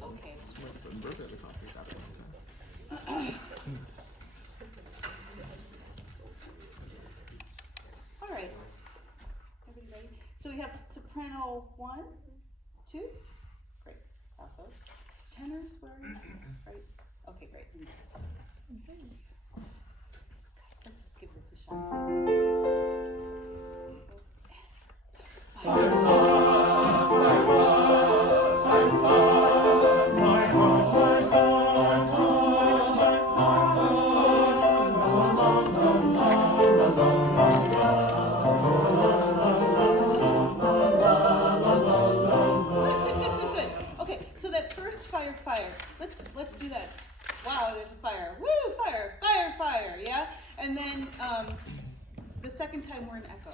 Okay. All right. Everybody ready? So we have soprano 1, 2. Great. Alto. Tenors, where are you? Right. Okay, great. Okay. Let's just give this a Good. Okay, so that first fire. Let's do that. Wow, there's a fire. Woo, fire. Yeah? And then the second time we're in echo.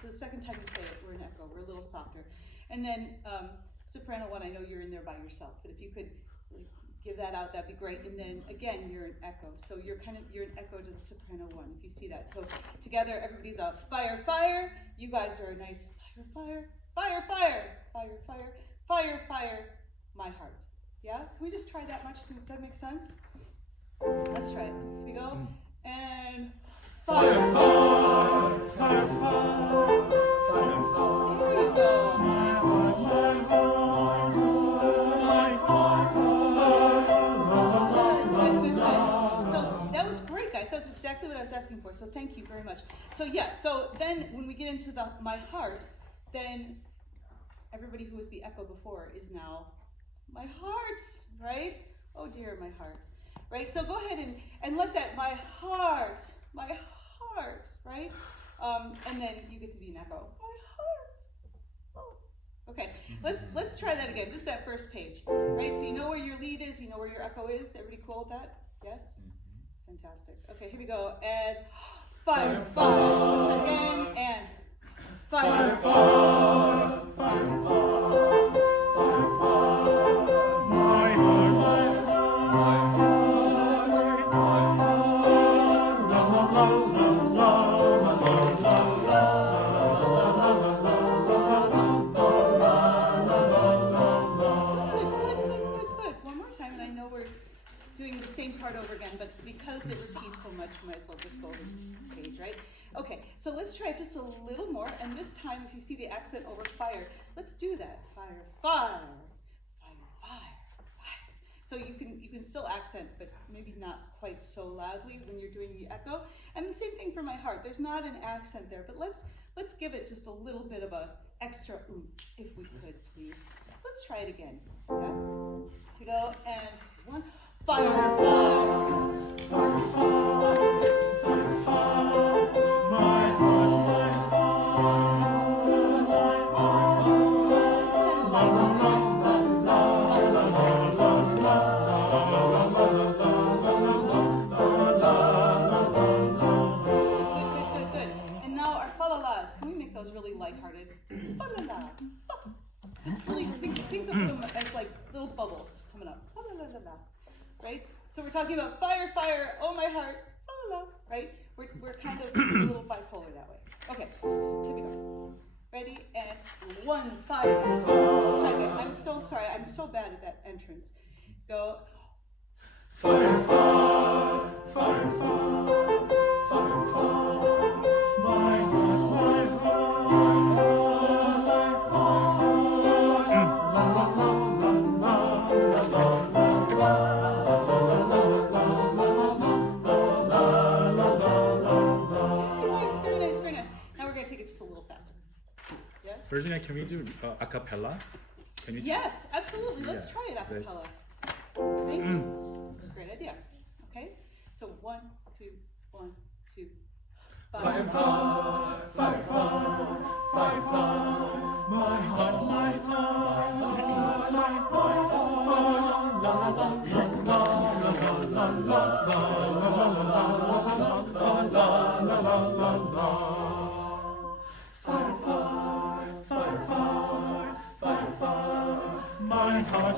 So the second time you say it, we're in echo. We're a little softer. And then soprano 1, I know you're in there by yourself, but if you could give that out, that'd be great. And then again, you're in echo. So you're in echo to the soprano 1, if you see that. So together, everybody's a fire. You guys are a nice fire, my heart. Yeah? Can we just try that much? Does that make sense? Let's try it. Here we go. And fire. There you go. Good. So that was great, guys. That's exactly what I was asking for. So thank you very much. So yeah, so then when we get into my heart, then everybody who was the echo before is now my heart, right? Oh dear, my heart, right? So go ahead and let that, my heart, right? And then you get to be an echo, my heart. Oh. Okay, let's try that again, just that first page, right? So you know where your lead is, you know where your echo is. Everybody cool with that? Yes? Fantastic. Okay, here we go. And fire. Let's try again. And fire. Good. One more time, and I know we're doing the same part over again, but because it repeats so much, we might as well just go over the page, right? Okay, so let's try it just a little more, and this time, if you see the accent over fire, let's do that. Fire. So you can still accent, but maybe not quite so loudly when you're doing the echo. And the same thing for my heart. There's not an accent there, but let's give it just a little bit of a extra oomph, if we could, please. Let's try it again. Yeah? Here we go, and 1. Fire. My heart. Good. And now our fa-la-las. Can we make those really lighthearted? Fa-la-la. Just really think of them as like little bubbles coming up. Fa-la-la-la-la. Right? So we're talking about fire, oh my heart, fa-la-la, right? We're kind of a little bipolar that way. Okay, here we go. Ready? And 1, fire. Let's try again. I'm so sorry. I'm so bad at that entrance. Go. Fire. My heart. Very nice. Now we're going to take it just a little faster. Yeah? Virginia, can we do a cappella? Yes, absolutely. Let's try it a cappella. Okay? Great idea. Okay? So 1, 2, 1, 2. Fire. My heart.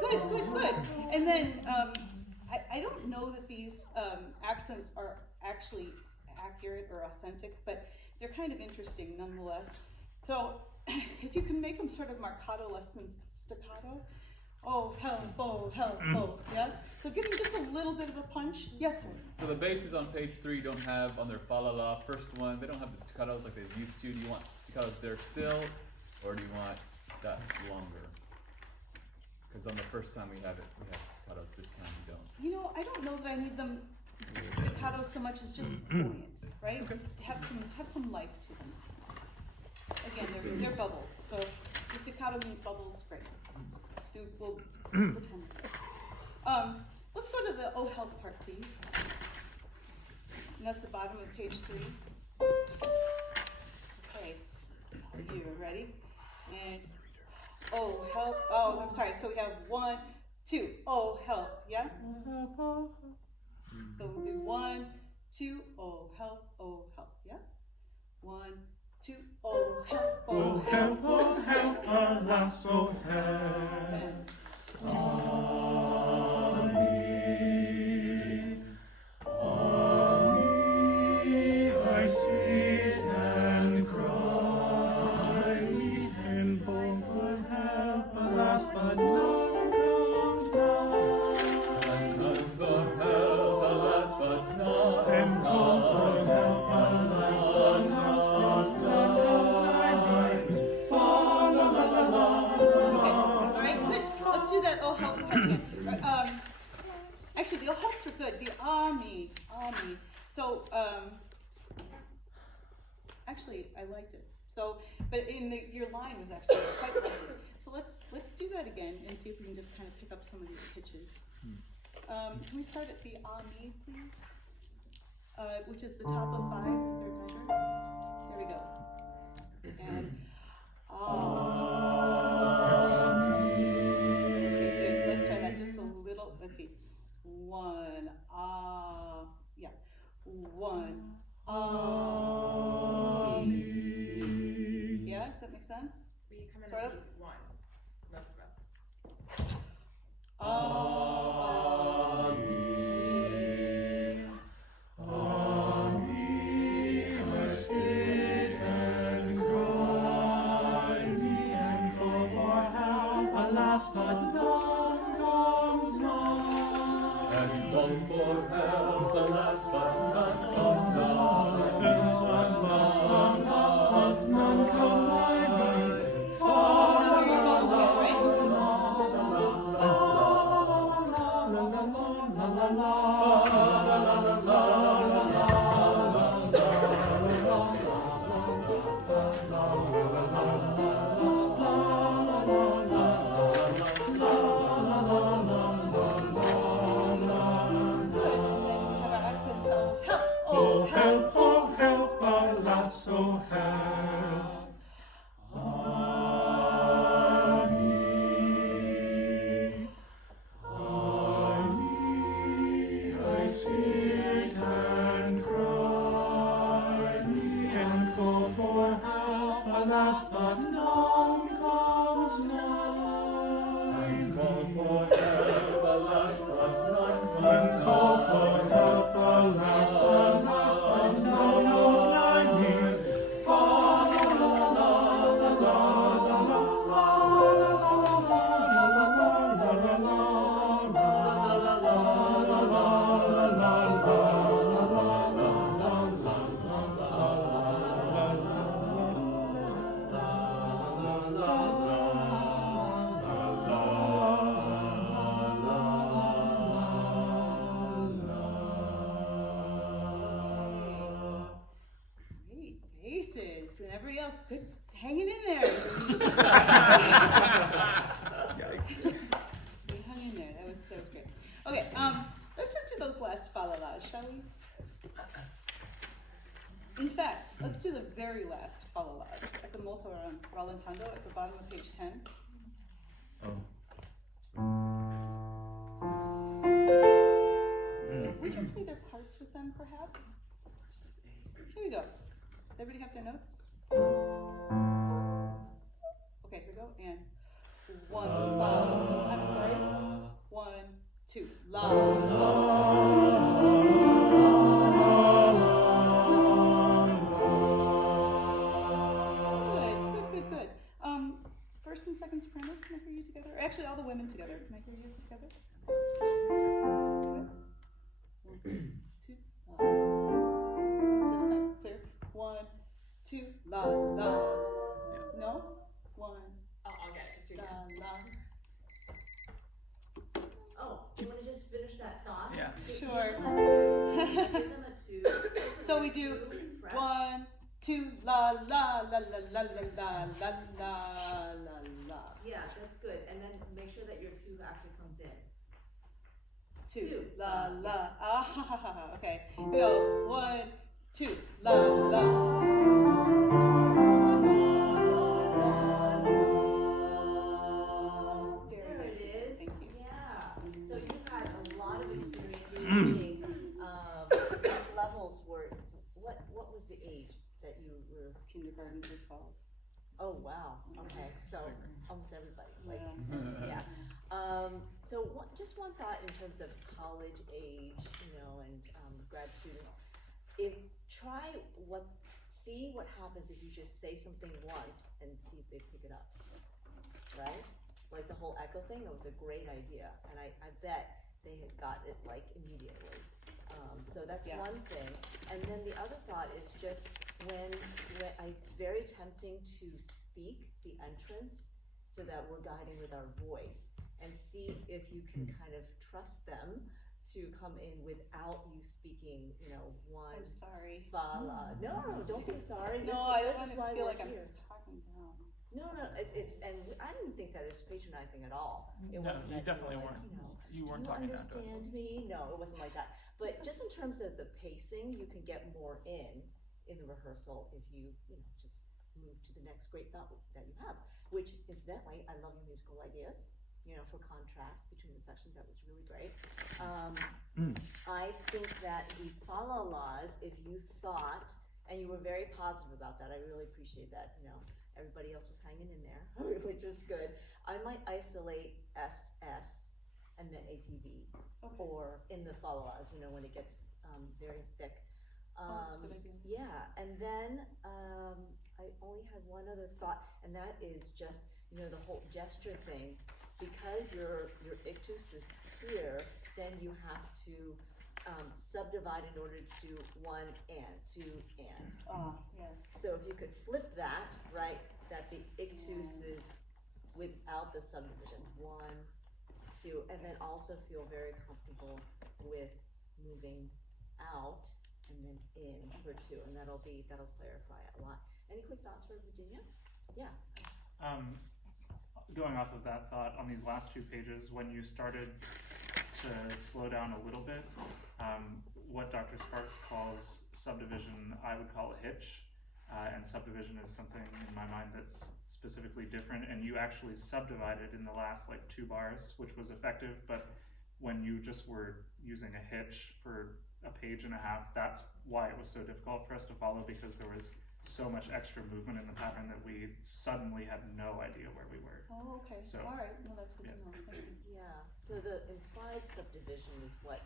Good. good. And then I don't know that these accents are actually accurate or authentic, but they're kind of interesting nonetheless. So if you can make them sort of marcato less than staccato, oh help, yeah? So give them just a little bit of a punch. Yes, sir. So the basses on page 3 don't have on their fa la la first one, they don't have the staccatos like they used to. Do you want staccatos there still, or do you want that longer? Because on the first time we have staccatos, this time we don't. You know, I don't know that I need them staccato so much as just buoyant, right? Okay. Just have some life to them. Again, they're bubbles. So the staccato means bubbles, great. We'll pretend. Let's go to the oh help part, please. And that's the bottom of page 3. Okay, are you ready? And oh help. Oh, I'm sorry. So we have 1, 2. Oh help. Yeah. So we'll do 1, 2. Oh help. Oh help. Yeah. 1, 2. Oh help. Oh help, alas, oh help. On me, I sit and cry, and hope for help, alas, but none comes now. And none for help, alas, but none And comes hope for now. help, alas, but none comes nigh. Fa la la la la. Okay. All right. Good. Let's do that. Oh help part again. Actually, the oh helps are good. The me. So actually, I liked it. So, but your line was actually quite lovely. So let's do that again and see if we can just kind of pick up some of these pitches. Can we start at the me, please? Which is the top of 5, the third measure. There we go. And okay, good. Let's try that just a little. Let's see. 1 yeah. 1 yeah. Does that make sense? We come in Sort at of. 1, most of us. I sit and cry, and call for help, alas, but none comes nigh. And call for help, alas, but none comes nigh. Alas, but none comes nigh. Now your bubbles get right. Good. And then we have our accents. Oh help. Oh help, alas, oh help. I sit and cry, and call for help, alas, but none comes nigh. And call for help, alas, but none comes And call for help, alas, alas, but none comes nigh me. Fa la la la la la la la, fa la la la la la la la la la la la. Great bases. And everybody else, good hanging in there. Yikes. We hung in there. That was great. Okay, let's just do those last fa la las, shall we? In fact, let's do the very last fa la las at the molto rallentando at the bottom of page 10. We can play their parts with them, perhaps. Here we go. Does everybody have their notes? Okay, here we go. And 1, 5. I'm sorry. 2, la. Good. First and second sopranos, can I hear you together? Or actually, all the women together. Can I hear you together? Good. 1, 2, that's not clear. 1, 2, la, la. No? 1, I'll get it. Just la, la. Oh, do you want to just finish that thought? Yeah. Sure. Give them a 2. So we do 1, 2, la, la, la, la, la, la, la, la, la, la. Yeah, that's good. And then make sure that your 2 actually comes in. 2, la, la. Ah, ha, ha, ha. Okay. We go 1, 2, la, la. There it is. Thank you. Yeah. So you had a lot of experience teaching. What levels were? What was the age that you were? Kindergarten through 12. Oh wow. Okay. So almost everybody. Like, Yeah. yeah. So just one thought in terms of college age, and grad students. See what happens if you just say something once and see if they pick it up, right? Like the whole echo thing, it was a great idea, and I bet they had got it like immediately. So that's one thing. And then the other thought is just when it's very tempting to speak the entrance so that we're guiding with our voice, and see if you can kind of trust them to come in without you speaking, one I'm sorry. fa la. No, don't be sorry. No, I don't this want is to why feel we're like I'm here. talking down. No, I didn't think that is patronizing at all. It No, wasn't you that definitely were like, weren't. You weren't "Do talking you down to us." understand me? No, it wasn't like that. But just in terms of the pacing, you can get more in the rehearsal if you, just move to the next great thought that you have. Which, incidentally, I love your musical ideas. For contrast between the sections, that was really great. I think that the fa-la-las, if you thought, and you were very positive about that, I really appreciate that, everybody else was hanging in there, which was good. I might isolate SS and then ATV, or in the fa-la-las, when it gets very thick. That's a good idea. Yeah, and then I only had one other thought, and that is just, the whole gesture thing. Because your ictus is here, then you have to subdivide in order to do 1 and 2 and. Ah, yes. So if you could flip that, right, that the ictus is without the subdivision, 1, 2, and then also feel very comfortable with moving out and then in for 2, and that'll clarify it a lot. Any quick thoughts for Virginia? Yeah. Going off of that thought, on these last 2 pages, when you started to slow down a little bit, what Dr. Sparks calls subdivision, I would call a hitch, and subdivision is something in my mind that's specifically different, and you actually subdivided in the last 2 bars, which was effective, but when you just were using a hitch for a page and a half, that's why it was so difficult for us to follow, because there was so much extra movement in the pattern that we suddenly had no idea where we were. Oh, okay. So, all right. Well, that's good to know. Thank you. Yeah, so the implied subdivision is what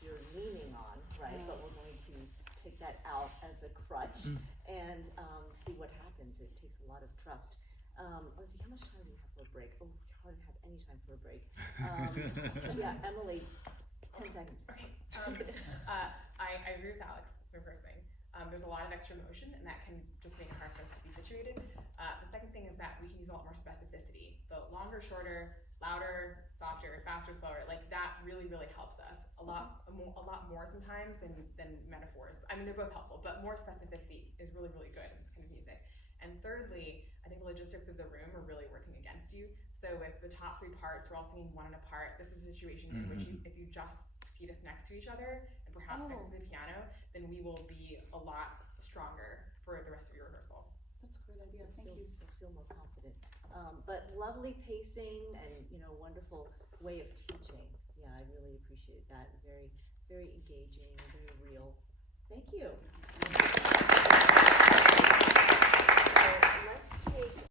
you're leaning on, right? But we're going to take that out as a crutch and see what happens. It takes a lot of trust. Let's see, how much time do we have for a break? Oh, we hardly have any time for a break. Yeah, Emily, 10 seconds. Okay. I agree with Alex. So first thing, there's a lot of extra motion, and that can just make it hard for us to be situated. The second thing is that we can use a lot more specificity. The longer, shorter, louder, softer, faster, slower, that really, really helps us a lot more sometimes than metaphors. I mean, they're both helpful, but more specificity is really, really good in this kind of music. And thirdly, I think the logistics of the room are really working against you. So with the top 3 parts, we're all singing 1 and a part. This is a situation in which if you just seat us next to each other and perhaps next to the piano, then we will be a lot stronger for the rest of your rehearsal. That's a great idea. Thank you. You'll feel more confident. But lovely pacing and, wonderful way of teaching. Yeah, I really appreciate that. Very, very engaging, very real. Thank you.